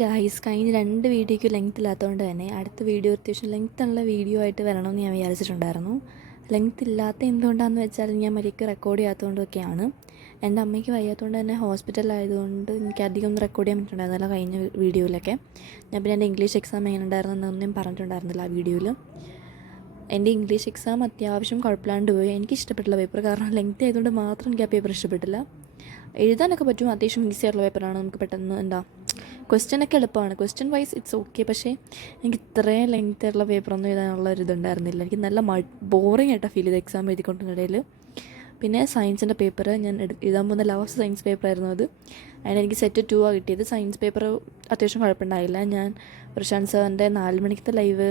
Guys കഴിഞ്ഞ 2 വീഡിയോയ്ക്ക് length ഇല്ലാത്തതുകൊണ്ട് തന്നെ അടുത്ത വീഡിയോ അത്യാവശ്യം ലെങ്ത്തുള്ള വീഡിയോ ആയിട്ട് വരണമെന്ന് ഞാൻ വിചാരിച്ചിട്ടുണ്ടായിരുന്നു. ലെങ്ത് ഇല്ലാത്ത എന്തുകൊണ്ടാണെന്ന് വെച്ചാൽ ഞാൻ മര്യാദയ്ക്ക് റെക്കോർഡ് ചെയ്യാത്തതുകൊണ്ടൊക്കെയാണ്. എൻ്റെ അമ്മയ്ക്ക് വയ്യാത്തതുകൊണ്ട് തന്നെ ഹോസ്പിറ്റലിലായതുകൊണ്ട് എനിക്ക് അധികം ഒന്നും റെക്കോർഡ് ചെയ്യാൻ പറ്റുന്നുണ്ടായിരുന്നില്ല കഴിഞ്ഞ വീഡിയോയിലൊക്കെ. ഞാൻ പിന്നെ എൻ്റെ ഇംഗ്ലീഷ് എക്സാം എങ്ങനെ ഉണ്ടായിരുന്നു എന്നൊന്നും ഞാൻ പറഞ്ഞിട്ടുണ്ടായിരുന്നില്ല ആ വീഡിയോയിൽ. എൻ്റെ ഇംഗ്ലീഷ് എക്സാം അത്യാവശ്യം കുഴപ്പമില്ലാണ്ട് പോയി. എനിക്ക് ഇഷ്ടപ്പെട്ടില്ല പേപ്പർ, കാരണം ലെങ്ത് ആയതുകൊണ്ട് മാത്രം എനിക്ക് ആ പേപ്പർ ഇഷ്ടപ്പെട്ടില്ല. എഴുതാനൊക്കെ പറ്റും, അത്യാവശ്യം ഈസി ആയിട്ടുള്ള പേപ്പറാണ്. നമുക്ക് പെട്ടെന്ന് ക്വസ്റ്റ്യനൊക്കെ എളുപ്പമാണ്, ക്വസ്റ്റ്യൻ വൈസ് ഇറ്റ്സ് ഓക്കെ. പക്ഷേ എനിക്ക് ഇത്രയും ലെങ്ത് ആയിട്ടുള്ള പേപ്പറൊന്നും എഴുതാനുള്ള ഒരു ഇതുണ്ടായിരുന്നില്ല. എനിക്ക് നല്ല ബോറിംഗ് ആയിട്ടാണ് ഫീൽ ചെയ്ത് എക്സാം എഴുതിക്കൊണ്ടിടയിൽ. പിന്നെ സയൻസിൻ്റെ പേപ്പർ ഞാൻ എഴുതാൻ പോകുന്ന ലാസ്റ്റ് സയൻസ് പേപ്പറായിരുന്നു അത്. അതിനെനിക്ക് സെറ്റ് 2 കിട്ടിയത്. സയൻസ് പേപ്പർ അത്യാവശ്യം കുഴപ്പമുണ്ടായില്ല. ഞാൻ പ്രശാന്ത് സാറിൻ്റെ 4 മണിക്കത്തെ ലൈവ്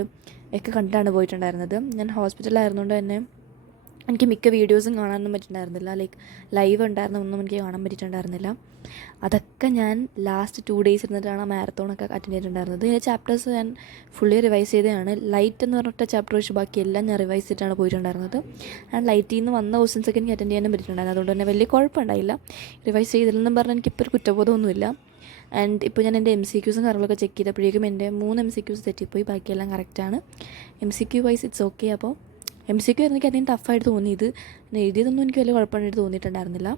ഒക്കെ കണ്ടിട്ടാണ് പോയിട്ടുണ്ടായിരുന്നത്. ഞാൻ ഹോസ്പിറ്റലിലായിരുന്നുകൊണ്ട് തന്നെ എനിക്ക് മിക്ക വീഡിയോസും കാണാനൊന്നും പറ്റിയിട്ടുണ്ടായിരുന്നില്ല. ലൈവ് ഉണ്ടായിരുന്ന ഒന്നും എനിക്ക് കാണാൻ പറ്റിയിട്ടുണ്ടായിരുന്നില്ല. അതൊക്കെ ഞാൻ ലാസ്റ്റ് 2 ഡേയ്സ് ഇരുന്നിട്ടാണ് ആ മാരത്തോണൊക്കെ അറ്റൻഡ് ചെയ്തിട്ടുണ്ടായിരുന്നത്. ഈ ചാപ്റ്റേഴ്സ് ഞാൻ ഫുള്ളി റിവൈസ് ചെയ്തതാണ്. ലൈറ്റ് എന്ന് പറഞ്ഞിട്ട് ചാപ്റ്റർ വെച്ച് ബാക്കിയെല്ലാം ഞാൻ റിവൈസ് ചെയ്തിട്ടാണ് പോയിട്ടുണ്ടായിരുന്നത്. ആൻഡ് ലൈറ്റിൽ നിന്ന് വന്ന ക്വസ്റ്റ്യൻസൊക്കെ എനിക്ക് അറ്റൻഡ് ചെയ്യാനും പറ്റിയിട്ടുണ്ടായിരുന്നു. അതുകൊണ്ട് തന്നെ വലിയ കുഴപ്പമുണ്ടായില്ല. റിവൈസ് ചെയ്തില്ലെന്നും പറഞ്ഞാൽ എനിക്കിപ്പോൾ ഒരു കുറ്റബോധമൊന്നുമില്ല. ആൻഡ് ഇപ്പോൾ ഞാൻ എൻ്റെ MCQs കാര്യങ്ങളൊക്കെ ചെക്ക് ചെയ്തപ്പോഴേക്കും എൻ്റെ 3 MCQs തെറ്റിപ്പോയി, ബാക്കിയെല്ലാം കറക്റ്റാണ്. MCQ vice it's okay. അപ്പോൾ MCQ എനിക്ക് അധികം ടഫായിട്ട് തോന്നിയത്. എഴുതിയതൊന്നും എനിക്ക് വലിയ കുഴപ്പമായിട്ട് തോന്നിയിട്ടുണ്ടായിരുന്നില്ല.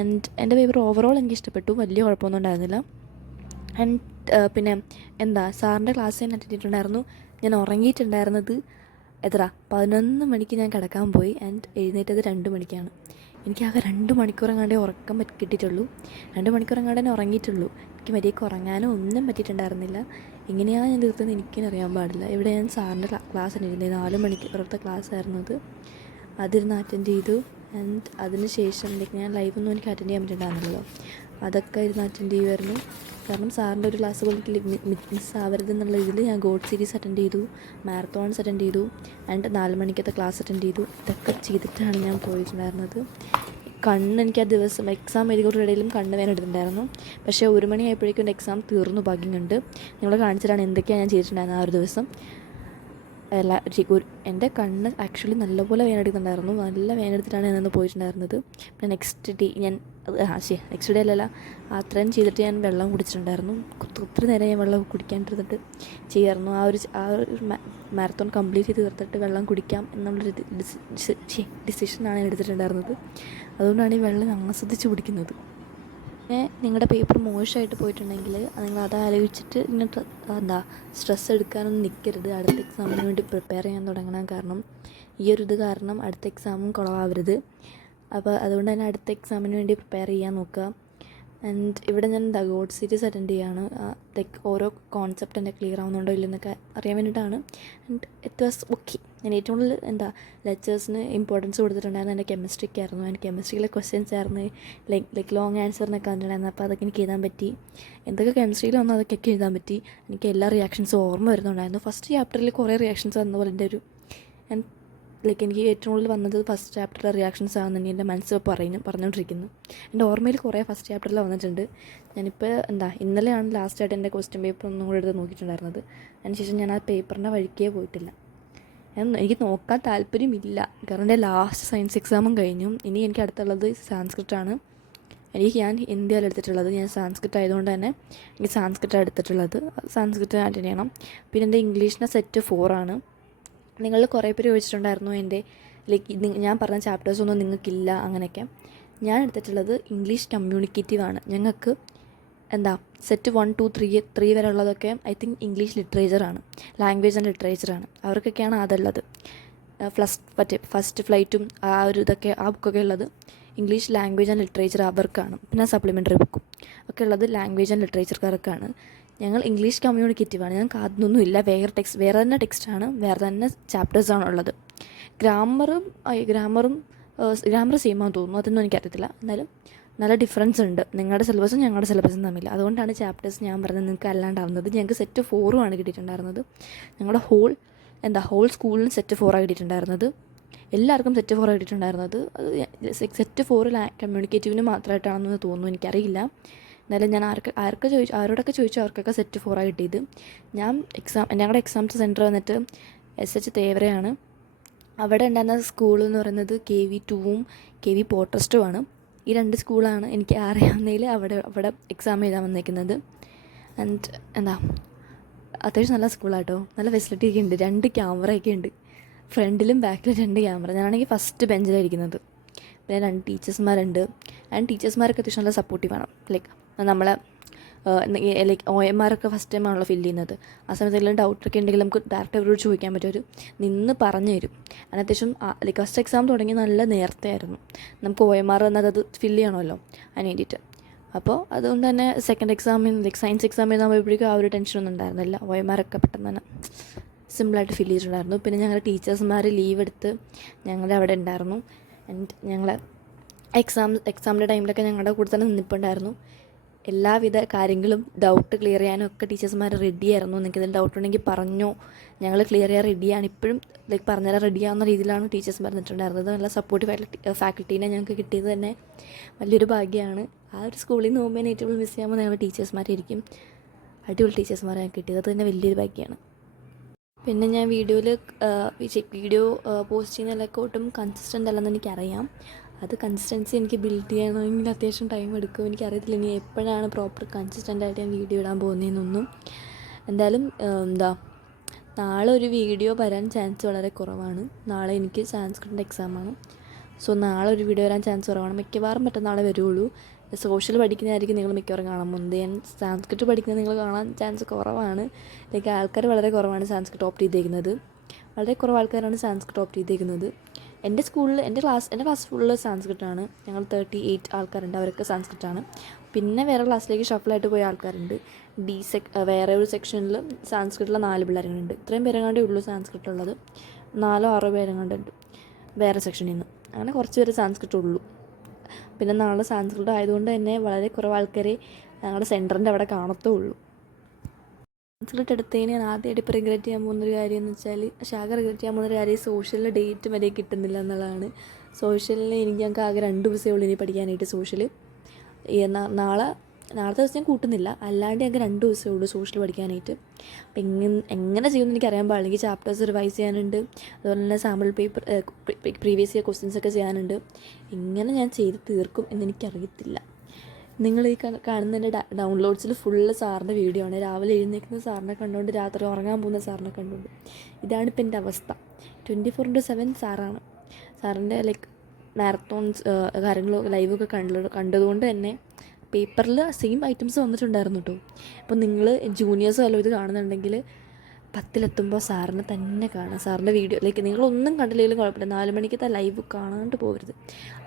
ആൻഡ് എൻ്റെ പേപ്പർ ഓവറോൾ എനിക്ക് ഇഷ്ടപ്പെട്ടു, വലിയ കുഴപ്പമൊന്നും ഉണ്ടായിരുന്നില്ല. ആൻഡ് പിന്നെ സാറിൻ്റെ ക്ലാസ് ഞാൻ അറ്റൻഡ് ചെയ്തിട്ടുണ്ടായിരുന്നു. ഞാൻ ഉറങ്ങിയിട്ടുണ്ടായിരുന്നത് 11 മണിക്ക് ഞാൻ കിടക്കാൻ പോയി. ആൻഡ് എഴുന്നേറ്റത് 2 മണിക്കാണ്. എനിക്കാകെ 2 മണിക്കൂറെങ്ങാണ്ടേ ഉറക്കം കിട്ടിയിട്ടുള്ളൂ. 2 മണിക്കൂറെങ്ങാണ്ട് തന്നെ ഉറങ്ങിയിട്ടുള്ളൂ. എനിക്ക് മര്യാദയ്ക്ക് ഉറങ്ങാനോ ഒന്നും പറ്റിയിട്ടുണ്ടായിരുന്നില്ല. എങ്ങനെയാണ് ഞാൻ തീർത്തതെന്ന് എനിക്കറിയാൻ പാടില്ല. ഇവിടെ ഞാൻ സാറിൻ്റെ ക്ലാസ് അറ്റൻഡ് ചെയ്തത് 4 മണിക്കൂറത്തെ ക്ലാസ് ആയിരുന്നു അത്. അതിരുന്ന് അറ്റൻഡ് ചെയ്തു. ആൻഡ് അതിന് ശേഷം ഞാൻ ലൈവൊന്നും എനിക്ക് അറ്റൻഡ് ചെയ്യാൻ പറ്റിയിട്ടുണ്ടായിരുന്നല്ലോ, അതൊക്കെ ഇരുന്ന് അറ്റൻഡ് ചെയ്യുമായിരുന്നു. കാരണം സാറിൻ്റെ ഒരു ക്ലാസ് പോലെ മിസ് ആവരുതെന്നുള്ള ഇതിൽ ഞാൻ ഗോഡ് സീരീസ് അറ്റൻഡ് ചെയ്തു, മാരത്തോൺസ് അറ്റൻഡ് ചെയ്തു, ആൻഡ് 4 മണിക്കത്തെ ക്ലാസ് അറ്റൻഡ് ചെയ്തു. ഇതൊക്കെ ചെയ്തിട്ടാണ് ഞാൻ പോയിട്ടുണ്ടായിരുന്നത്. എനിക്ക് ആ ദിവസം എക്സാം എഴുതിക്കൊണ്ടിടയിലും കണ്ണ് വേദന എടുത്തിട്ടുണ്ടായിരുന്നു. പക്ഷേ 1 മണിയായപ്പോഴേക്കും എൻ്റെ എക്സാം തീർന്നു, ഭാഗ്യം കണ്ട്. നിങ്ങളെ കാണിച്ചിട്ടാണ് എന്തൊക്കെയാണ് ഞാൻ ചെയ്തിട്ടുണ്ടായിരുന്നത് ആ ഒരു ദിവസം. എൻ്റെ കണ്ണ് ആക്ച്വലി നല്ലപോലെ വേദനെടുക്കുന്നുണ്ടായിരുന്നു. നല്ല വേദനെടുത്തിട്ടാണ് ഞാനന്ന് പോയിട്ടുണ്ടായിരുന്നത്. പിന്നെ നെക്സ്റ്റ് ഡേ അല്ലല്ല, അത്രയും ചെയ്തിട്ട് ഞാൻ വെള്ളം കുടിച്ചിട്ടുണ്ടായിരുന്നു. ഒത്തിരി നേരം ഞാൻ വെള്ളം കുടിക്കാണ്ടിരുന്നിട്ട് ചെയ്യായിരുന്നു. ആ ഒരു മാരത്തോൺ കംപ്ലീറ്റ് ചെയ്ത് തീർത്തിട്ട് വെള്ളം കുടിക്കാം എന്നുള്ളൊരു ഡിസിഷനാണ് ഞാൻ എടുത്തിട്ടുണ്ടായിരുന്നത്. അതുകൊണ്ടാണ് ഈ വെള്ളം ആസ്വദിച്ച് കുടിക്കുന്നത്. പിന്നെ നിങ്ങളുടെ പേപ്പർ മോശമായിട്ട് പോയിട്ടുണ്ടെങ്കിൽ നിങ്ങൾ അത് ആലോചിച്ചിട്ട് ഇങ്ങനെ സ്ട്രെസ് എടുക്കാനൊന്നും നിൽക്കരുത്. അടുത്ത എക്സാമിന് വേണ്ടി പ്രിപ്പയർ ചെയ്യാൻ തുടങ്ങണം. കാരണം ഈ ഒരു ഇത് കാരണം അടുത്ത എക്സാമും കുളമാവരുത്. അപ്പോൾ അതുകൊണ്ട് തന്നെ അടുത്ത എക്സാമിന് വേണ്ടി പ്രിപ്പയർ ചെയ്യാൻ നോക്കുക. ആൻഡ് ഇവിടെ ഞാൻ ഗോഡ് സീരീസ് അറ്റൻഡ് ചെയ്യുകയാണ്. ഓരോ കോൺസെപ്റ്റ് എൻ്റെ ക്ലിയർ ആവുന്നുണ്ടോ ഇല്ലെന്നൊക്കെ അറിയാൻ വേണ്ടിയിട്ടാണ്. And it was okay. ഞാൻ ഏറ്റവും കൂടുതൽ ലെക്ചേഴ്സിന് ഇമ്പോർട്ടൻസ് കൊടുത്തിട്ടുണ്ടായിരുന്നു എൻ്റെ കെമിസ്ട്രിക്കായിരുന്നു. എൻ്റെ കെമിസ്ട്രിയിലെ ക്വസ്റ്റ്യൻസ് ആയിരുന്നു ലോങ് ആൻസറിനൊക്കെ വന്നിട്ടുണ്ടായിരുന്നു. അപ്പോൾ അതൊക്കെ എനിക്ക് എഴുതാൻ പറ്റി. എന്തൊക്കെ കെമിസ്ട്രിയിൽ വന്നോ അതൊക്കെ എഴുതാൻ പറ്റി. എനിക്ക് എല്ലാ റിയാക്ഷൻസും ഓർമ്മ വരുന്നുണ്ടായിരുന്നു. ഫസ്റ്റ് ചാപ്റ്ററിൽ കുറേ റിയാക്ഷൻസ് വന്ന പോലെ എൻ്റെ ഒരു എനിക്ക് ഏറ്റവും കൂടുതൽ വന്നത് ഫസ്റ്റ് ചാപ്റ്ററിലെ റിയാക്ഷൻസ് ആണെന്ന് എൻ്റെ മനസ്സിൽ പറഞ്ഞുകൊണ്ടിരിക്കുന്നു. എൻ്റെ ഓർമ്മയിൽ കുറേ ഫസ്റ്റ് ചാപ്റ്ററിൽ വന്നിട്ടുണ്ട്. ഞാനിപ്പോൾ ഇന്നലെയാണ് ലാസ്റ്റായിട്ട് എൻ്റെ ക്വസ്റ്റ്യൻ പേപ്പർ ഒന്നും കൂടെ എടുത്ത് നോക്കിയിട്ടുണ്ടായിരുന്നത്. അതിനുശേഷം ഞാൻ ആ പേപ്പറിൻ്റെ വഴിക്കേ പോയിട്ടില്ല. എനിക്ക് നോക്കാൻ താല്പര്യമില്ല, കാരണം എൻ്റെ ലാസ്റ്റ് സയൻസ് എക്സാമും കഴിഞ്ഞു. ഇനി എനിക്ക് അടുത്തുള്ളത് സാൻസ്ക്രിറ്റാണ്. ഞാൻ ഹിന്ദിയാണ് എടുത്തിട്ടുള്ളത്. ഞാൻ സാൻസ്ക്രിറ്റ് ആയതുകൊണ്ട് തന്നെ എനിക്ക് സാൻസ്ക്രിറ്റാണ് എടുത്തിട്ടുള്ളത്. സാൻസ്ക്രിറ്റ് അറ്റൻഡ് ചെയ്യണം. പിന്നെ എൻ്റെ ഇംഗ്ലീഷിൻ്റെ സെറ്റ് 4 ആണ്. നിങ്ങൾ കുറേ പേര് ചോദിച്ചിട്ടുണ്ടായിരുന്നു എൻ്റെ ഞാൻ പറഞ്ഞ ചാപ്റ്റേഴ്സൊന്നും നിങ്ങൾക്കില്ല അങ്ങനെയൊക്കെ. ഞാൻ എടുത്തിട്ടുള്ളത് ഇംഗ്ലീഷ് കമ്മ്യൂണിക്കേറ്റീവാണ്. ഞങ്ങൾക്ക് സെറ്റ് 1, 2, 3 വരെ ഉള്ളതൊക്കെ ഐ തിങ്ക് ഇംഗ്ലീഷ് ലിറ്ററേച്ചറാണ്, ലാംഗ്വേജ് ആൻഡ് ലിറ്ററേച്ചറാണ്. അവർക്കൊക്കെയാണ് അതുള്ളത്. ഫസ്റ്റ് ഫ്ലൈറ്റും ആ ഒരു ഇതൊക്കെ ആ ബുക്കൊക്കെ ഉള്ളത് ഇംഗ്ലീഷ് ലാംഗ്വേജ് ആൻഡ് ലിറ്ററേച്ചർ അവർക്കാണ്. പിന്നെ സപ്ലിമെൻ്ററി ബുക്കും ഒക്കെ ഉള്ളത് ലാംഗ്വേജ് ആൻഡ് ലിറ്ററേച്ചർക്കാർക്കാണ്. ഞങ്ങൾ ഇംഗ്ലീഷ് കമ്മ്യൂണിക്കേറ്റീവാണ്. ഞങ്ങൾക്ക് അതൊന്നുമില്ല. വേറെ തന്നെ ടെക്സ്റ്റാണ്, വേറെ തന്നെ ചാപ്റ്റേഴ്സാണ് ഉള്ളത്. ഗ്രാമർ സെയിമാണെന്ന് തോന്നുന്നു, അതൊന്നും എനിക്കറിയത്തില്ല. എന്നാലും നല്ല ഡിഫറൻസ് ഉണ്ട് നിങ്ങളുടെ സിലബസും ഞങ്ങളുടെ സിലബസും തമ്മിൽ. അതുകൊണ്ടാണ് ചാപ്റ്റേഴ്സ് ഞാൻ പറഞ്ഞത് നിങ്ങൾക്ക് അല്ലാണ്ടാവുന്നത്. ഞങ്ങൾക്ക് സെറ്റ് 4 ആണ് കിട്ടിയിട്ടുണ്ടായിരുന്നത്. ഞങ്ങളുടെ ഹോൾ സ്കൂളിന് സെറ്റ് 4 ആണ് കിട്ടിയിട്ടുണ്ടായിരുന്നത്. എല്ലാവർക്കും സെറ്റ് 4 കിട്ടിയിട്ടുണ്ടായിരുന്നത്. അത് സെറ്റ് 4 കമ്മ്യൂണിക്കേറ്റീവിന് മാത്രമായിട്ടാണെന്ന് തോന്നുന്നു, എനിക്കറിയില്ല. എന്നാലും ഞാൻ ആരോടൊക്കെ ചോദിച്ചു അവർക്കൊക്കെ സെറ്റ് 4 ആണ് കിട്ടിയത്. ഞങ്ങളുടെ എക്സാംസ് സെൻറ്റർ വന്നിട്ട് SH തേവരയാണ്. അവിടെ ഉണ്ടായിരുന്ന സ്കൂളെന്ന് പറയുന്നത് KV 2ഉം KV പോട്ടർസ്റ്റുമാണ്. ഈ 2 സ്കൂളാണ് എനിക്ക് അറിയാവുന്നതിൽ അവിടെ എക്സാം എഴുതാൻ വന്നിരിക്കുന്നത്. ആൻഡ് എന്താ അത്യാവശ്യം നല്ല സ്കൂളാട്ടോ, നല്ല ഫെസിലിറ്റി ഒക്കെ ഉണ്ട്. 2 ക്യാമറയൊക്കെ ഉണ്ട്, ഫ്രണ്ടിലും ബാക്കിലും 2 ക്യാമറ. ഞാനാണെങ്കിൽ ഫസ്റ്റ് ബെഞ്ചിലായിരിക്കുന്നത്. പിന്നെ 2 ടീച്ചേഴ്സ്മാരുണ്ട്. ആൻഡ് ടീച്ചേഴ്സ്മാരൊക്കെ അത്യാവശ്യം നല്ല സപ്പോർട്ടീവാണ്. ലൈക്ക് നമ്മളെ ലൈക്ക് OMR ഫസ്റ്റ് ടൈമാണല്ലോ ഫില്ല് ചെയ്യുന്നത്. ആ സമയത്ത് എന്തെങ്കിലും ഡൗട്ടൊക്കെ ഉണ്ടെങ്കിൽ നമുക്ക് ഡയറക്റ്റ് അവരോട് ചോദിക്കാൻ പറ്റും. ഒരു നിന്ന് പറഞ്ഞു തരും. അതിന് അത്യാവശ്യം ലൈക്ക് ഫസ്റ്റ് എക്സാം തുടങ്ങി നല്ല നേരത്തെ ആയിരുന്നു. നമുക്ക് OMR എന്നത് അത് ഫില്ല് ചെയ്യണമല്ലോ അതിന് വേണ്ടിയിട്ട്. അപ്പോൾ അതുകൊണ്ട് തന്നെ സെക്കൻഡ് എക്സാമിന് ലൈക്ക് സയൻസ് എക്സാം എഴുതാകുമ്പോഴേക്കും ആ ഒരു ടെൻഷനൊന്നും ഉണ്ടായിരുന്നില്ല. OMR പെട്ടെന്ന് തന്നെ സിമ്പിളായിട്ട് ഫില്ല് ചെയ്തിട്ടുണ്ടായിരുന്നു. പിന്നെ ഞങ്ങളുടെ ടീച്ചേഴ്സ്മാർ ലീവ് എടുത്ത് ഞങ്ങളുടെ അവിടെ ഉണ്ടായിരുന്നു. ആൻഡ് ഞങ്ങൾ എക്സാമിൻ്റെ ടൈമിലൊക്കെ ഞങ്ങളുടെ കൂടെ തന്നെ നിന്നിട്ടുണ്ടായിരുന്നു. എല്ലാവിധ കാര്യങ്ങളും ഡൗട്ട് ക്ലിയർ ചെയ്യാനും ഒക്കെ ടീച്ചേഴ്സ്മാർ റെഡിയായിരുന്നു. നിങ്ങൾക്ക് എന്തെങ്കിലും ഡൗട്ട് ഉണ്ടെങ്കിൽ പറഞ്ഞോ, ഞങ്ങൾ ക്ലിയർ ചെയ്യാൻ റെഡിയാണ്. ഇപ്പോഴും ലൈക്ക് പറഞ്ഞാൽ റെഡിയാവുന്ന രീതിയിലാണ് ടീച്ചേഴ്സ് പറഞ്ഞിട്ടുണ്ടായിരുന്നത്. നല്ല സപ്പോർട്ടീവ് ഫാക്കൽറ്റീനെ ഞങ്ങൾക്ക് കിട്ടിയത് തന്നെ വലിയൊരു ഭാഗ്യമാണ്. ആ ഒരു സ്കൂളിൽ നിന്ന് പോകുമ്പോൾ ഏറ്റവും കൂടുതൽ മിസ് ചെയ്യുമ്പോൾ ഞങ്ങൾ ടീച്ചേഴ്സ്മാരായിരിക്കും. അടിപൊളി ടീച്ചേഴ്സ്മാരെ ഞങ്ങൾക്ക് കിട്ടിയത് അത് തന്നെ വലിയൊരു ഭാഗ്യമാണ്. പിന്നെ ഞാൻ വീഡിയോ പോസ്റ്റ് ചെയ്യുന്നതിലൊക്കെ ഒട്ടും കൺസിസ്റ്റൻ്റ് അല്ലെന്ന് എനിക്കറിയാം. അത് കൺസിസ്റ്റൻസി എനിക്ക് ബിൽഡ് ചെയ്യണമെങ്കിൽ അത്യാവശ്യം ടൈം എടുക്കും. എനിക്കറിയത്തില്ല ഇനി എപ്പോഴാണ് പ്രോപ്പർ കൺസിസ്റ്റൻ്റായിട്ട് ഞാൻ വീഡിയോ ഇടാൻ പോകുന്നതെന്നൊന്നും. എന്തായാലും നാളെ ഒരു വീഡിയോ വരാൻ ചാൻസ് വളരെ കുറവാണ്. നാളെ എനിക്ക് സാൻസ്ക്രിറ്റിൻ്റെ എക്സാമാണ്. സോ നാളെ ഒരു വീഡിയോ വരാൻ ചാൻസ് കുറവാണ്. മിക്കവാറും മറ്റന്നാളെ വരുള്ളൂ. സോഷ്യൽ പഠിക്കുന്നതായിരിക്കും നിങ്ങൾ മിക്കവാറും കാണാൻ പോകുന്നത്. ഞാൻ സാൻസ്ക്രിറ്റ് പഠിക്കുന്നത് നിങ്ങൾ കാണാൻ ചാൻസ് കുറവാണ്. ലൈക്ക് ആൾക്കാർ വളരെ കുറവാണ് സാൻസ്ക്രിറ്റ് ഓപ്റ്റ് ചെയ്തേക്കുന്നത്. വളരെ കുറവ് ആൾക്കാരാണ് സാൻസ്ക്രിറ്റ് ഓപ്റ്റ് ചെയ്തേക്കുന്നത്. എൻ്റെ ക്ലാസ് ഫുള്ള് സാൻസ്ക്രിറ്റാണ്. ഞങ്ങൾ 38 ആൾക്കാരുണ്ട്, അവരൊക്കെ സാൻസ്ക്രിറ്റാണ്. പിന്നെ വേറെ ക്ലാസ്സിലേക്ക് ഷഫിളായിട്ട് പോയ ആൾക്കാരുണ്ട്. വേറെ ഒരു സെക്ഷനിൽ സാൻസ്ക്രിറ്റിലെ 4 പിള്ളേരുണ്ട്. ഇത്രയും പേരെങ്ങാണ്ടേ ഉള്ളൂ സാൻസ്ക്രിറ്റുള്ളത്. 4-6 പേരെങ്ങാണ്ടുണ്ട് വേറെ സെക്ഷനിൽ നിന്ന്. അങ്ങനെ കുറച്ച് പേര് സാൻസ്ക്രിറ്റ് ഉള്ളൂ. പിന്നെ നാളെ സാൻസ്ക്രിറ്റ് ആയതുകൊണ്ട് തന്നെ വളരെ കുറവ് ആൾക്കാരെ ഞങ്ങളുടെ സെൻറ്ററിൻ്റെ അവിടെ കാണത്തുള്ളൂ. സാൻസ്ക്രിറ്റ് എടുത്തതിന് ഞാൻ ആദ്യമായിട്ട് ഇപ്പോൾ റിഗ്രറ്റ് ചെയ്യാൻ പോകുന്നൊരു കാര്യം എന്ന് വെച്ചാൽ, റിഗ്രറ്റ് ചെയ്യാൻ പോകുന്നൊരു കാര്യം സോഷ്യലിൻ്റെ ഡേറ്റ് വരെ കിട്ടുന്നില്ല എന്നുള്ളതാണ്. സോഷ്യലിന് ഞങ്ങൾക്ക് ആകെ 2 ദിവസമേ ഉള്ളൂ ഇനി പഠിക്കാനായിട്ട്. സോഷ്യൽ നാളത്തെ ദിവസം ഞാൻ കൂട്ടുന്നില്ല, അല്ലാണ്ട് ഞങ്ങൾക്ക് 2 ദിവസമേ ഉള്ളൂ സോഷ്യൽ പഠിക്കാനായിട്ട്. അപ്പം എങ്ങനെ ചെയ്യുമെന്ന് എനിക്കറിയാൻ പാടില്ല. എനിക്ക് ചാപ്റ്റേഴ്സ് റിവൈസ് ചെയ്യാനുണ്ട്, അതുപോലെ തന്നെ സാമ്പിൾ പേപ്പർ പ്രീവിയസ് ഇയർ ക്വസ്റ്റ്യൻസൊക്കെ ചെയ്യാനുണ്ട്. എങ്ങനെ ഞാൻ ചെയ്ത് തീർക്കും എന്നെനിക്കറിയത്തില്ല. നിങ്ങൾ ഈ കാണുന്നതിൻ്റെ ഡൗൺലോഡ്സിൽ ഫുള്ള് സാറിൻ്റെ വീഡിയോ ആണ്. രാവിലെ എഴുന്നേൽക്കുന്ന സാറിനെ കണ്ടുകൊണ്ട് രാത്രി ഉറങ്ങാൻ പോകുന്ന സാറിനെ കണ്ടുകൊണ്ട്. ഇതാണിപ്പോൾ എൻ്റെ അവസ്ഥ. 24/7 സാറാണ്. സാറിൻ്റെ ലൈക്ക് മാരത്തോൺസ് കാര്യങ്ങളും ലൈവൊക്കെ കണ്ടതുകൊണ്ട് തന്നെ പേപ്പറിൽ സെയിം ഐറ്റംസ് വന്നിട്ടുണ്ടായിരുന്നു കേട്ടോ. അപ്പോൾ നിങ്ങൾ ജൂനിയേഴ്സ് വല്ലതും ഇത് കാണുന്നുണ്ടെങ്കിൽ 10-ലെത്തുമ്പോൾ സാറിനെ തന്നെ കാണാം. സാറിൻ്റെ വീഡിയോ ലൈക്ക് നിങ്ങളൊന്നും കണ്ടില്ലെങ്കിലും കുഴപ്പമില്ല, 4 മണിക്കത്തെ ലൈവ് കാണാണ്ട് പോകരുത്.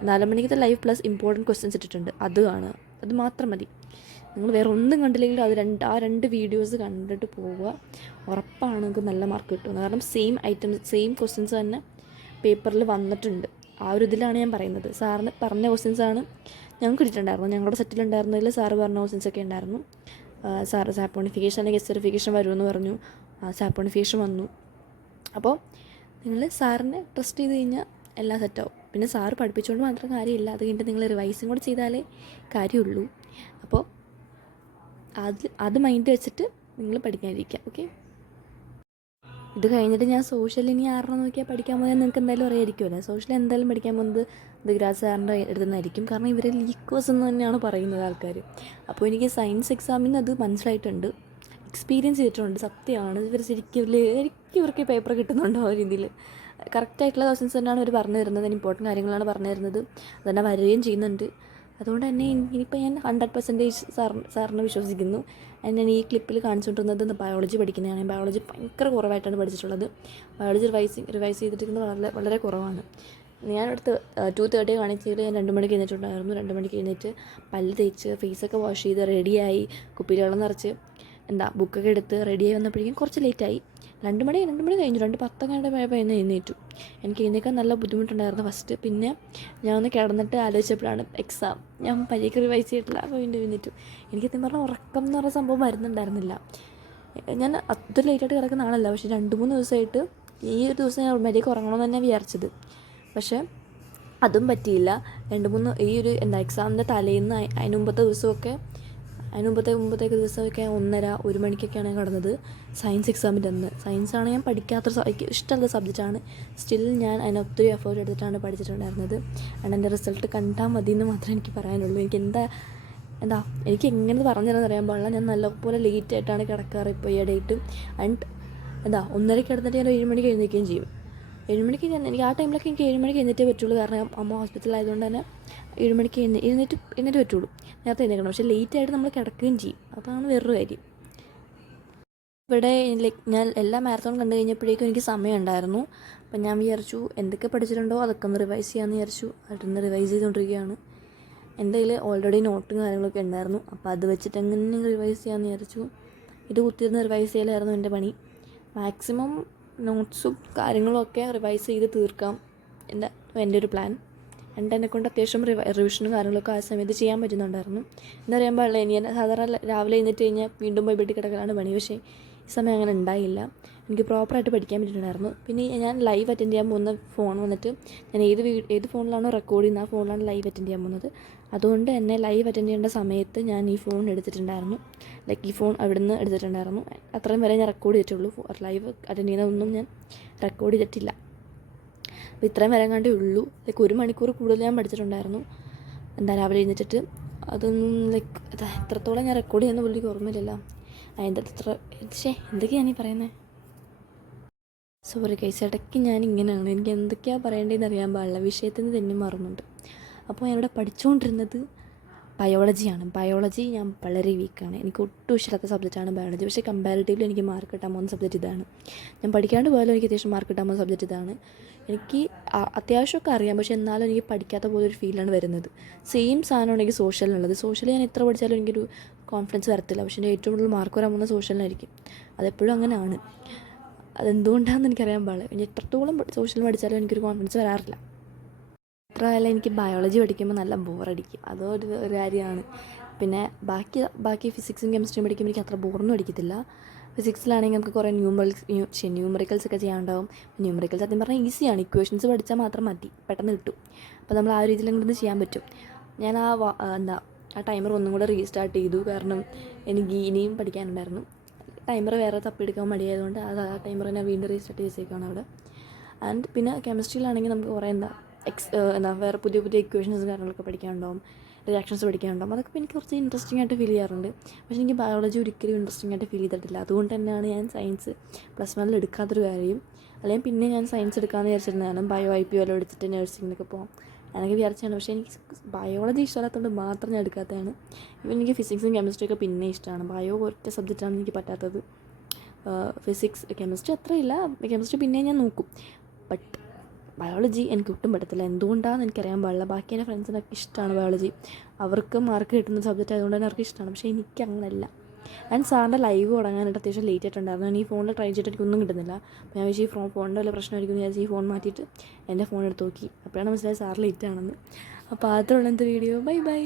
4 മണിക്കത്തെ ലൈവ് പ്ലസ് ഇമ്പോർട്ടൻറ്റ് ക്വസ്റ്റ്യൻസ് ഇട്ടിട്ടുണ്ട്, അത് കാണുക. അത് മാത്രം മതി. നിങ്ങൾ വേറെ ഒന്നും കണ്ടില്ലെങ്കിൽ അത് ആ 2 വീഡിയോസ് കണ്ടിട്ട് പോവുക. ഉറപ്പാണ് നിങ്ങൾക്ക് നല്ല മാർക്ക് കിട്ടുന്നത്. കാരണം സെയിം ക്വസ്റ്റ്യൻസ് തന്നെ പേപ്പറിൽ വന്നിട്ടുണ്ട്. ആ ഒരു ഇതിലാണ് ഞാൻ പറയുന്നത്. സാറിന് പറഞ്ഞ ക്വസ്റ്റ്യൻസാണ് ഞങ്ങൾക്ക് കിട്ടിയിട്ടുണ്ടായിരുന്നു. ഞങ്ങളുടെ സെറ്റിലുണ്ടായിരുന്നതിൽ സാറ് പറഞ്ഞ ക്വസ്റ്റ്യൻസൊക്കെ ഉണ്ടായിരുന്നു. സാറ് സാപ്പോണിഫിക്കേഷൻ അല്ലെങ്കിൽ എസ്റ്ററിഫിക്കേഷൻ വരുമെന്ന് പറഞ്ഞു. സാപ്പോണിഫിക്കേഷൻ വന്നു. അപ്പോൾ നിങ്ങൾ സാറിനെ ട്രസ്റ്റ് ചെയ്ത് കഴിഞ്ഞാൽ എല്ലാം സെറ്റാവും. പിന്നെ സാറ് പഠിപ്പിച്ചുകൊണ്ട് മാത്രം കാര്യമില്ല, അത് കഴിഞ്ഞിട്ട് നിങ്ങൾ റിവൈസും കൂടെ ചെയ്താലേ കാര്യമുള്ളൂ. അപ്പോൾ അത് മൈൻഡ് വെച്ചിട്ട് നിങ്ങൾ പഠിക്കാനിരിക്കുക. ഓക്കെ, ഇത് കഴിഞ്ഞിട്ട് ഞാൻ സോഷ്യൽ ഇനി ആരുടെ നോക്കിയാൽ പഠിക്കാൻ പോകുന്നത് നിങ്ങൾക്ക് എന്തായാലും അറിയായിരിക്കുമല്ലോ. സോഷ്യൽ എന്തായാലും പഠിക്കാൻ പോകുന്നത് ദിഗ്രാജ് സാറിൻ്റെ അടുത്തുനിന്നായിരിക്കും. കാരണം ഇവരെ ലീക്കേഴ്സ് എന്ന് തന്നെയാണ് പറയുന്നത് ആൾക്കാർ. അപ്പോൾ എനിക്ക് സയൻസ് എക്സാമിന് അത് മനസ്സിലായിട്ടുണ്ട്, എക്സ്പീരിയൻസ് ചെയ്തിട്ടുണ്ട്. സത്യമാണ്, ഇവർ ശരിക്കും ഇവർക്ക് പേപ്പർ കിട്ടുന്നുണ്ടോ ആ രീതിയിൽ. കറക്റ്റായിട്ടുള്ള ക്വസ്റ്റ്യൻസ് തന്നെയാണ് അവർ പറഞ്ഞു തരുന്നത്, ഇമ്പോർട്ടൻറ്റ് കാര്യങ്ങളാണ് പറഞ്ഞു തരുന്നത്. അതുതന്നെ വരികയും ചെയ്യുന്നുണ്ട്. അതുകൊണ്ട് തന്നെ ഇനിയിപ്പോൾ ഞാൻ 100% സാറിനെ വിശ്വസിക്കുന്നു. ഞാൻ ഈ ക്ലിപ്പിൽ കാണിച്ചുകൊണ്ടിരുന്നത് ബയോളജി പഠിക്കുന്നതാണ്. ബയോളജി ഭയങ്കര കുറവായിട്ടാണ് പഠിച്ചിട്ടുള്ളത്. ബയോളജി റിവൈസ് ചെയ്തിരിക്കുന്നത് വളരെ കുറവാണ്. ഞാനടുത്ത് 2:30 കാണിച്ചതിൽ ഞാൻ 2 മണിക്ക് എഴുന്നേറ്റുണ്ടായിരുന്നു. 2 മണിക്ക് എഴുന്നേറ്റ് പല്ല് തേച്ച് ഫേസൊക്കെ വാഷ് ചെയ്ത് റെഡിയായി കുപ്പിയിൽ വെള്ളം നിറച്ച് ബുക്കൊക്കെ എടുത്ത് റെഡിയായി വന്നപ്പോഴേക്കും കുറച്ച് ലേറ്റായി. 2 മണി കഴിഞ്ഞു. 2:10 പോയപ്പോൾ എഴുന്നേറ്റു. എനിക്ക് എഴുന്നേക്കാൻ നല്ല ബുദ്ധിമുട്ടുണ്ടായിരുന്നു ഫസ്റ്റ്. പിന്നെ ഞാൻ ഒന്ന് കിടന്നിട്ട് ആലോചിച്ചപ്പോഴാണ് എക്സാം. ഞാൻ പരീക്ഷ റിവൈസ് ചെയ്തിട്ടില്ല, അപ്പോൾ വീണ്ടും എഴുന്നേറ്റു. എനിക്ക് സത്യം പറഞ്ഞാൽ ഉറക്കം എന്ന് പറഞ്ഞ സംഭവം വരുന്നുണ്ടായിരുന്നില്ല. ഞാൻ അത്ര ലേറ്റായിട്ട് കിടക്കുന്ന ആളല്ല, പക്ഷേ 2-3 ദിവസമായിട്ട് ഈ ഒരു ദിവസം ഞാൻ മര്യാദയ്ക്ക് ഉറങ്ങണമെന്ന് തന്നെ വിചാരിച്ചത്. പക്ഷേ അതും പറ്റിയില്ല. ഈ ഒരു എക്സാമിൻ്റെ തലേന്ന് അതിന് മുമ്പത്തെ ദിവസമൊക്കെ 1:30-1 മണിക്കൊക്കെയാണ് ഞാൻ കിടന്നത്. സയൻസ് എക്സാമിൻ്റെ അന്ന്. സയൻസാണ് ഞാൻ എനിക്ക് ഇഷ്ടമുള്ള സബ്ജക്റ്റാണ്. സ്റ്റിൽ ഞാൻ അതിന് ഒത്തിരി എഫേർട്ട് എടുത്തിട്ടാണ് പഠിച്ചിട്ടുണ്ടായിരുന്നത്. എൻ്റെ റിസൾട്ട് കണ്ടാൽ മതി എന്ന് മാത്രമേ എനിക്ക് പറയാനുള്ളൂ. എനിക്ക് എന്താ എനിക്ക് എങ്ങനെ പറഞ്ഞു തരാമെന്ന് അറിയാൻ പാടില്ല. ഞാൻ നല്ലപോലെ ലേറ്റായിട്ടാണ് കിടക്കാറ് ഇപ്പോൾ ഈ ഇടയിട്ട്. ആൻഡ് എന്താ 1:30 കിടന്നിട്ട് ഞാൻ 7 മണിക്ക് എഴുന്നേൽക്കുകയും ചെയ്യും. 7 മണിക്ക് എനിക്ക് ആ ടൈമിലൊക്കെ എനിക്ക് 7 മണിക്ക് എഴുന്നേറ്റേ പറ്റുള്ളൂ. കാരണം അമ്മ ഹോസ്പിറ്റലായതുകൊണ്ട് തന്നെ 7 മണിക്ക് എഴുന്നേറ്റ് പറ്റുള്ളൂ. നേരത്തെ എഴുന്നേൽക്കണം. പക്ഷേ ലേറ്റായിട്ട് നമ്മൾ കിടക്കുകയും ചെയ്യും. അതാണ് വേറൊരു കാര്യം. ഇവിടെ ഞാൻ എല്ലാ മാരത്തോൺ കണ്ടു കഴിഞ്ഞപ്പോഴേക്കും എനിക്ക് സമയം ഉണ്ടായിരുന്നു. അപ്പം ഞാൻ വിചാരിച്ചു എന്തൊക്കെ പഠിച്ചിട്ടുണ്ടോ അതൊക്കെ ഒന്ന് റിവൈസ് ചെയ്യാമെന്ന് വിചാരിച്ചു. അതൊന്ന് റിവൈസ് ചെയ്തുകൊണ്ടിരിക്കുകയാണ്. എൻ്റെ കയ്യിൽ ഓൾറെഡി നോട്ടും കാര്യങ്ങളൊക്കെ ഉണ്ടായിരുന്നു. അപ്പോൾ അത് വെച്ചിട്ട് എങ്ങനെ റിവൈസ് ചെയ്യാമെന്ന് വിചാരിച്ചു. ഇത് കുത്തിയിരുന്ന് റിവൈസ് ചെയ്യലായിരുന്നു എൻ്റെ പണി. മാക്സിമം നോട്ട്സും കാര്യങ്ങളും ഒക്കെ റിവൈസ് ചെയ്ത് തീർക്കാം എൻ്റെ ഒരു പ്ലാൻ. എന്നെക്കൊണ്ട് അത്യാവശ്യം റിവിഷനും കാര്യങ്ങളൊക്കെ ആ സമയത്ത് ചെയ്യാൻ പറ്റുന്നുണ്ടായിരുന്നു. എന്താ പറയാൻ പാടില്ല, ഞാൻ സാധാരണ രാവിലെ എഴുന്നേറ്റ് കഴിഞ്ഞാൽ വീണ്ടും പോയി ബെഡിൽ കിടക്കലാണ് പണി. പക്ഷേ ഈ സമയം അങ്ങനെ ഉണ്ടായില്ല. എനിക്ക് പ്രോപ്പറായിട്ട് പഠിക്കാൻ പറ്റിയിട്ടുണ്ടായിരുന്നു. പിന്നെ ഞാൻ ലൈവ് അറ്റൻഡ് ചെയ്യാൻ പോകുന്ന ഫോൺ വന്നിട്ട് ഞാൻ ഏത് ഫോണിലാണോ റെക്കോർഡ് ചെയ്യുന്നത് ആ ഫോണിലാണ് ലൈവ് അറ്റൻഡ് ചെയ്യാൻ പോകുന്നത്. അതുകൊണ്ട് തന്നെ ലൈവ് അറ്റൻഡ് ചെയ്യേണ്ട സമയത്ത് ഞാൻ ഈ ഫോൺ എടുത്തിട്ടുണ്ടായിരുന്നു. ഈ ഫോൺ അവിടെ നിന്ന് എടുത്തിട്ടുണ്ടായിരുന്നു. അത്രയും വരെ ഞാൻ റെക്കോർഡ് ചെയ്തിട്ടുള്ളൂ. ലൈവ് അറ്റൻഡ് ചെയ്യുന്നതൊന്നും ഞാൻ റെക്കോർഡ് ചെയ്തിട്ടില്ല. അപ്പോൾ ഇത്രയും വരെ കണ്ടേ ഉള്ളൂ. 1 മണിക്കൂർ കൂടുതൽ ഞാൻ പഠിച്ചിട്ടുണ്ടായിരുന്നു. രാവിലെ എഴുന്നേറ്റിട്ട് അതൊന്നും എത്രത്തോളം ഞാൻ റെക്കോർഡ് ചെയ്യുന്ന പോലും എനിക്ക് ഓർമ്മയില്ലല്ലോ. അതിൻ്റെ എന്തൊക്കെയാണ് ഈ പറയുന്നത്? സോറി ഗൈസ്, ഇടയ്ക്ക് ഞാൻ ഇങ്ങനെയാണ്. എനിക്ക് എന്തൊക്കെയാണ് പറയേണ്ടതെന്ന് അറിയാൻ പാടില്ല. വിഷയത്തിൽ നിന്ന് തന്നെ മാറുന്നുണ്ട്. അപ്പോൾ ഞാനിവിടെ പഠിച്ചുകൊണ്ടിരുന്നത് ബയോളജിയാണ്. ബയോളജി ഞാൻ വളരെ വീക്കാണ്. എനിക്ക് ഒട്ടും ഇഷ്ടമില്ലാത്ത സബ്ജക്റ്റാണ് ബയോളജി. പക്ഷേ കമ്പാരിറ്റീവ്ലി എനിക്ക് മാർക്ക് കിട്ടാൻ പോകുന്ന സബ്ജക്റ്റ് ഇതാണ്. ഞാൻ പഠിക്കാണ്ട് പോയാലും എനിക്ക് അത്യാവശ്യം മാർക്ക് കിട്ടാൻ പോകുന്ന സബ്ജക്റ്റ് ഇതാണ്. എനിക്ക് അത്യാവശ്യമൊക്കെ അറിയാം, പക്ഷേ എന്നാലും എനിക്ക് പഠിക്കാത്ത പോലെ ഒരു ഫീലാണ് വരുന്നത്. സെയിം സാധനമാണ് എനിക്ക് സോഷ്യലിനുള്ളത്. സോഷ്യൽ ഞാൻ എത്ര പഠിച്ചാലും എനിക്കൊരു കോൺഫിഡൻസ് വരത്തില്ല. പക്ഷേ എൻ്റെ ഏറ്റവും കൂടുതൽ മാർക്ക് വരാൻ പോകുന്ന സോഷ്യലിനായിരിക്കും. അതെപ്പോഴും അങ്ങനെയാണ്. അതെന്തുകൊണ്ടാണെന്ന് എനിക്കറിയാൻ പാടില്ല. ഇനി എത്രത്തോളം സോഷ്യൽ പഠിച്ചാലും എനിക്കൊരു കോൺഫിഡൻസ് വരാറില്ല. മാത്രമല്ല എനിക്ക് ബയോളജി പഠിക്കുമ്പോൾ നല്ല ബോറടിക്കും. അതൊരു കാര്യമാണ്. പിന്നെ ബാക്കി ഫിസിക്സും കെമിസ്ട്രിയും പഠിക്കുമ്പോൾ എനിക്ക് അത്ര ബോറൊന്നും അടിക്കത്തില്ല. ഫിസിക്സിലാണെങ്കിൽ നമുക്ക് കുറേ ന്യൂമറിക്കൽസ് ഒക്കെ ചെയ്യാനുണ്ടാവും. ന്യൂമറിക്കൽസ് സത്യം പറഞ്ഞാൽ ഈസിയാണ്. ഇക്വേഷൻസ് പഠിച്ചാൽ മാത്രം മതി, പെട്ടെന്ന് കിട്ടും. അപ്പോൾ നമ്മൾ ആ രീതിയിൽ അങ്ങോട്ട് ചെയ്യാൻ പറ്റും. ഞാൻ ആ ടൈമർ ഒന്നും കൂടെ റീസ്റ്റാർട്ട് ചെയ്തു. കാരണം എനിക്ക് ഇനിയും പഠിക്കാനുണ്ടായിരുന്നു. ടൈമർ വേറെ തപ്പിയെടുക്കാൻ മടിയായതുകൊണ്ട് ആ ടൈമർ ഞാൻ വീണ്ടും റീസ്റ്റാർട്ട് ചെയ്തേക്കാണ് അവിടെ. ആൻഡ് പിന്നെ കെമിസ്ട്രിയിലാണെങ്കിൽ നമുക്ക് കുറേ വേറെ പുതിയ ഇക്വേഷൻസ് കാര്യങ്ങളൊക്കെ പഠിക്കാനുണ്ടാവും, റിയാക്ഷൻസ് പഠിക്കാനുണ്ടാവും. അതൊക്കെ എനിക്ക് കുറച്ച് ഇൻട്രസ്റ്റിംഗ് ആയിട്ട് ഫീൽ ചെയ്യാറുണ്ട്. പക്ഷേ എനിക്ക് ബയോളജി ഒരിക്കലും ഇൻട്രസ്റ്റിംഗ് ആയിട്ട് ഫീൽ ചെയ്തിട്ടില്ല. അതുകൊണ്ട് തന്നെയാണ് ഞാൻ സയൻസ് +1 എടുക്കാത്തൊരു കാര്യം. അല്ലെങ്കിൽ പിന്നെ ഞാൻ സയൻസ് എടുക്കാമെന്ന് വിചാരിച്ചിരുന്നതാണ്. ബയോ IP വല്ലതും എടുത്തിട്ട് നഴ്സിങ്ങിനൊക്കെ പോകാം എന്നൊക്കെ വിചാരിച്ചാണ്. പക്ഷേ എനിക്ക് ബയോളജി ഇഷ്ടമല്ലാത്തതുകൊണ്ട് മാത്രം ഞാൻ എടുക്കാത്തതാണ്. ഇപ്പം എനിക്ക് ഫിസിക്സും കെമിസ്ട്രിയൊക്കെ പിന്നെ ഇഷ്ടമാണ്. ബയോ ഒറ്റ സബ്ജക്റ്റാണ് എനിക്ക് പറ്റാത്തത്. കെമിസ്ട്രി അത്രയില്ല. കെമിസ്ട്രി പിന്നെ ഞാൻ നോക്കും. ബട്ട് ബയോളജി എനിക്ക് ഒട്ടും പറ്റത്തില്ല. എന്തുകൊണ്ടാണെന്ന് എനിക്കറിയാൻ പാടില്ല. ബാക്കി എൻ്റെ ഫ്രണ്ട്സിനൊക്കെ ഇഷ്ടമാണ് ബയോളജി. അവർക്ക് മാർക്ക് കിട്ടുന്ന സബ്ജക്റ്റ് ആയതുകൊണ്ട് തന്നെ അവർക്ക് ഇഷ്ടമാണ്. പക്ഷേ എനിക്ക് അങ്ങനെയല്ല. ഞാൻ സാറിൻ്റെ ലൈവ് തുടങ്ങാനായിട്ട് അത്യാവശ്യം ലേറ്റ് ആയിട്ടുണ്ടായിരുന്നു. ഞാൻ ഈ ഫോണിൽ ട്രൈ ചെയ്തിട്ട് എനിക്കൊന്നും കിട്ടുന്നില്ല. അപ്പോൾ ഞാൻ ഈ ഫോണിൻ്റെ വല്ല പ്രശ്നമായിരിക്കും വിചാരിച്ച് ഈ ഫോൺ മാറ്റിയിട്ട് എൻ്റെ ഫോൺ എടുത്ത് നോക്കി. അപ്പോഴാണ് മനസ്സിലായത് സാർ ലേറ്റ് ആണെന്ന്. അപ്പോൾ അത്രയുള്ള എൻ്റെ വീഡിയോ. ബൈ.